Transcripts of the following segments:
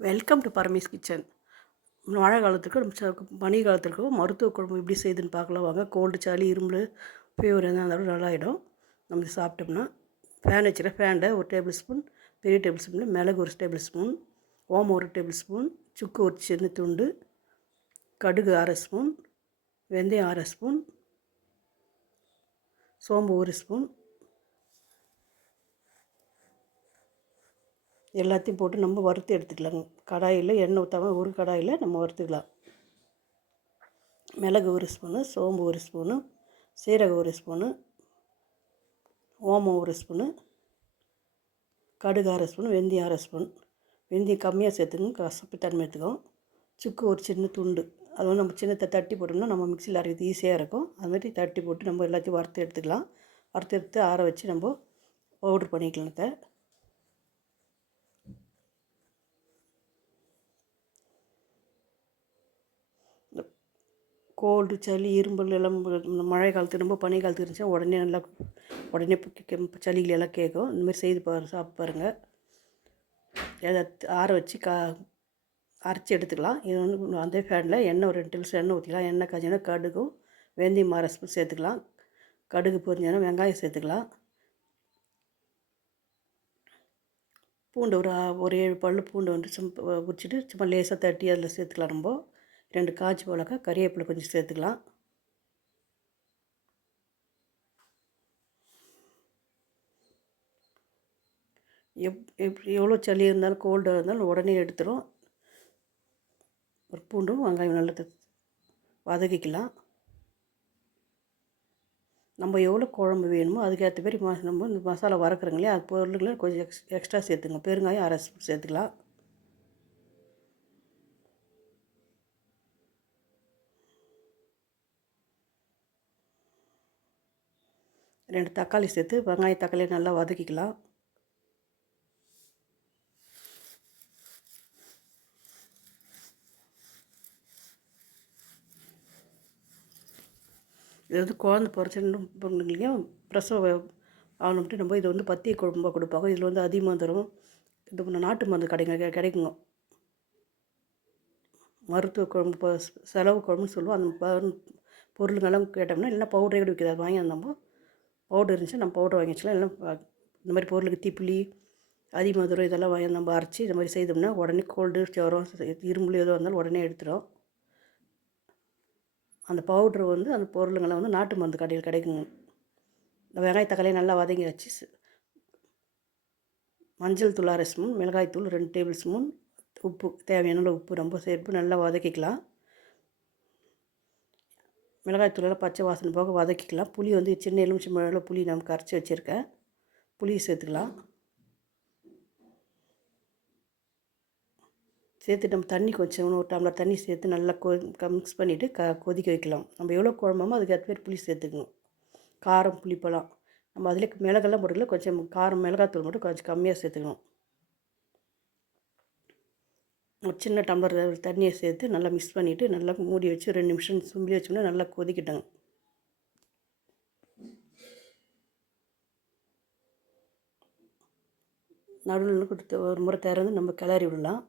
Welcome to Paramesh kitchen மழை காலத்துக்கும் ச- பனி காலத்திற்கும் மருத்துவ குழம்பு எப்படி செய்யுதுன்னு பார்க்கலாம். வாங்க கோல்டு சளி இருமல் ஃபீவர் எதாக இருந்தாலும் நல்லாயிடும். நம்ம சாப்பிட்டோம்னா ஃபேன் வச்சுருக்க ஃபேனில் ஒரு டேபிள் ஸ்பூன் பெரிய டேபிள் ஸ்பூன் மிளகு ஒரு டேபிள் ஸ்பூன் ஓமம் ஒரு டேபிள் ஸ்பூன் சுக்கு ஒரு சின்ன துண்டு கடுகு அரை ஸ்பூன் வெந்தயம் அரை ஸ்பூன் சோம்பு ஒரு ஸ்பூன் எல்லாத்தையும் போட்டு நம்ம வறுத்து எடுத்துக்கலாங்க கடாயில் எண்ணெய் ஊற்றாம ஒரு கடாயில் நம்ம வறுத்துக்கலாம். மிளகு ஒரு ஸ்பூனு சோம்பு ஒரு ஸ்பூனு சீரகம் ஒரு ஸ்பூனு ஓமம் ஒரு ஸ்பூனு கடுகு அரை ஸ்பூன் வெந்தயம் அரை ஸ்பூன். வெந்தயம் கம்மியாக சேர்த்துங்க கசப்பு தன்மை எடுத்துக்கும் சுக்கு ஒரு சின்ன துண்டு. அது வந்து நம்ம சின்னத்தை தட்டி போட்டோம்னா நம்ம மிக்சியில் அரைக்கிறது ஈஸியாக இருக்கும். அது மாதிரி தட்டி போட்டு நம்ம எல்லாத்தையும் வறுத்து எடுத்துக்கலாம். வறுத்து எடுத்து ஆற வச்சு நம்ம பவுட்ரு பண்ணிக்கலாம் கோல்டு சளி இரும்பல் எல்லாம் மழை காலத்து ரொம்ப பனி காலத்து இருந்துச்சுன்னா உடனே நல்லா உடனே சளிகள் எல்லாம் கேட்கும். இந்தமாதிரி செய்து பாரு சாப்பிட்டு பாருங்கள் எதை ஆற வச்சு கா அரைச்சி எடுத்துக்கலாம். இது வந்து அந்த ஃபேனில் எண்ணெய் ஒரு ரெண்டு டேபிள் எண்ணெய் ஊற்றிக்கலாம் எண்ணெய் காய்ச்சினா கடுகும் வெந்தயம் அரை ஸ்பூன் சேர்த்துக்கலாம். கடுகு பொரிஞ்சோன்னா வெங்காயம் சேர்த்துக்கலாம். பூண்டு ஒரு ஒரு ஏழு பல் பூண்டு வந்து சும்மா உரிச்சிட்டு சும்மா லேசாக தட்டி அதில் சேர்த்துக்கலாம் ரொம்ப ரெண்டு காஞ்சி மிளகா கறிவேப்பிலை கொஞ்சம் சேர்த்துக்கலாம். எப் எப் எவ்வளோ சளி இருந்தாலும் கோல்டாக இருந்தாலும் உடனே எடுத்துரும். ஒரு பூண்டும் வெங்காயம் நல்லா வதக்கிக்கலாம். நம்ம எவ்வளோ குழம்பு வேணுமோ அதுக்கேற்ற மாதிரி ம நம்ம இந்த மசாலா வறுக்கிறோங்க அது பொருளுங்களை கொஞ்சம் எக்ஸ் எக்ஸ்ட்ரா சேர்த்துங்க. பெருங்காயம் அரை ஸ்பூன் சேர்த்துக்கலாம். ரெண்டு தக்காளி சேர்த்து வெங்காய தக்காளியை நல்லா வதக்கிக்கலாம். இது வந்து குழந்த பிறச்சின்னு பொண்ணுங்களையும் பிரசவ ஆகணும்ட்டு நம்ம இது வந்து பத்திய குழம்பாக கொடுப்பாங்க. இதில் வந்து அதிகமாக தரும் இது பண்ண நாட்டு மருந்து கடைங்க கிடைக்குங்க. மருத்துவ குழம்பு இப்போ செலவு குழம்புன்னு சொல்லுவோம். அந்த பொருளுங்கெல்லாம் கேட்டோம்னா இல்லைன்னா பவுடரே கூட விற்கிறது வாங்கி நம்ம பவுடர் இருந்துச்சு நம்ம பவுடர் வாங்கி வச்சுக்கலாம் இல்லைன்னா இந்த மாதிரி பொருளுக்கு தீப்புளி அதிமதுரம் இதெல்லாம் வாங்கி நம்ம அரைச்சி இந்த மாதிரி செய்தோம்னா உடனே கோல்டு ஜுரம் இரும்புல எதுவும் இருந்தாலும் உடனே எடுத்துடும் அந்த பவுட்ரு வந்து அந்த பொருளுங்கள்லாம் வந்து நாட்டு மருந்து கடையில் கிடைக்குங்க. இந்த வெங்காய தக்காளியை நல்லா வதங்கி வச்சு மஞ்சள் தூள் அரை ஸ்பூன் மிளகாய் தூள் ரெண்டு டேபிள் ஸ்பூன் உப்பு தேவையான உப்பு ரொம்ப சேர்ப்பு நல்லா வதக்கிக்கலாம். மிளகாய் தூளெல்லாம் பச்சை வாசனை போக வதக்கிக்கலாம். புளி வந்து சின்ன எலுமிச்சி மிளகில் புளி நம்ம கரைச்சி வச்சுருக்கேன். புளியை சேர்த்துக்கலாம். சேர்த்து நம்ம தண்ணி கொஞ்சம் ஒரு டம்ளர் தண்ணி சேர்த்து நல்லா கொ மிக்ஸ் பண்ணிவிட்டு க கொதிக்க வைக்கலாம். நம்ம எவ்வளோ குழம்பமோ அதுக்கு ஏற்ற மாதிரி புளி சேர்த்துக்கணும். காரம் புளிப்பெல்லாம். நம்ம அதில் மிளகெல்லாம் போட்டுக்கல கொஞ்சம் காரம் மிளகாத்தூள் மட்டும் கொஞ்சம் கம்மியாக சேர்த்துக்கணும். ஒரு சின்ன டம்ளர் தண்ணியை சேர்த்து நல்லா மிக்ஸ் பண்ணிவிட்டு நல்லா மூடி வச்சு ரெண்டு நிமிஷம் சும்பி வச்சோம்னா நல்லா கொதிக்கிட்டோங்க. நடுவில் கொடுத்து ஒரு முறை திறந்து நம்ம கிளறி விடலாம்.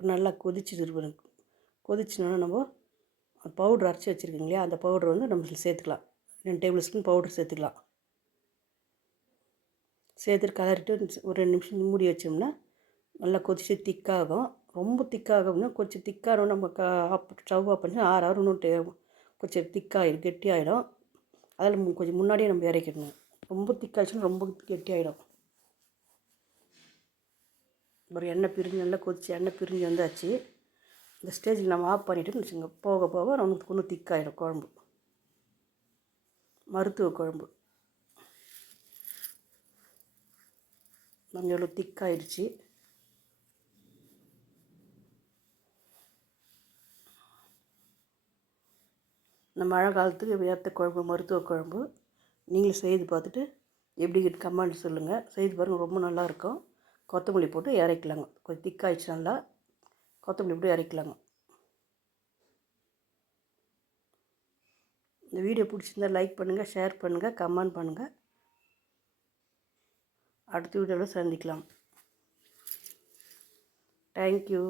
நல்லா கொதிச்சுட்டு கொதிச்சுனோன்னா நம்ம பவுட்ரு அரைச்சி வச்சுருக்கீங்க இல்லையா? அந்த பவுட்ரு வந்து நம்ம சேர்த்துக்கலாம். ரெண்டு டேபிள் ஸ்பூன் பவுட்ரு சேர்த்துக்கலாம். சேர்த்துட்டு கலரிட்டு ஒரு ரெண்டு நிமிஷம் மூடி வச்சோம்னா நல்லா கொதித்து திக்காகும். ரொம்ப திக்காகும்னா கொஞ்சம் திக்காகும் நம்ம க ஆப் ஸ்டவ் ஆஃப் பண்ணி ஆறு ஆறு இன்னும் டே- கொஞ்சம் திக்காயிடும் கெட்டியாயிடும் அதில் கொஞ்சம் முன்னாடியே நம்ம இறக்கிடணும். ரொம்ப திக்காச்சுன்னா ரொம்ப கெட்டியாயிடும். ஒரு எண்ணெய் பிரிஞ்சு நல்லா கொதிச்சு எண்ணெய் பிரிஞ்சு வந்தாச்சு. இந்த ஸ்டேஜில் நம்ம ஆஃப் பண்ணிவிட்டு வச்சுங்க போக போக நமக்கு இன்னும் திக்காயிடும் குழம்பு. மருத்துவ குழம்பு. நம்ம எவ்வளோ திக்காயிடுச்சு இந்த மழை காலத்துக்கு வேத்த குழம்பு மருத்துவ குழம்பு நீங்களும் செய்து பார்த்துட்டு எப்படி கமெண்ட் சொல்லுங்கள் செய்து பாருங்கள் ரொம்ப நல்லாயிருக்கும். கொத்தமல்லி போட்டு இறக்கலாங்க. கொஞ்சம் திக்காயிடுச்சு நல்லா கொத்தமல்லி போட்டு இறக்கலாங்க. இந்த வீடியோ பிடிச்சிருந்தா லைக் பண்ணுங்கள் ஷேர் பண்ணுங்கள் கமெண்ட் பண்ணுங்கள் அடுத்த வீடியோவில் சந்திக்கலாம். தேங்க்யூ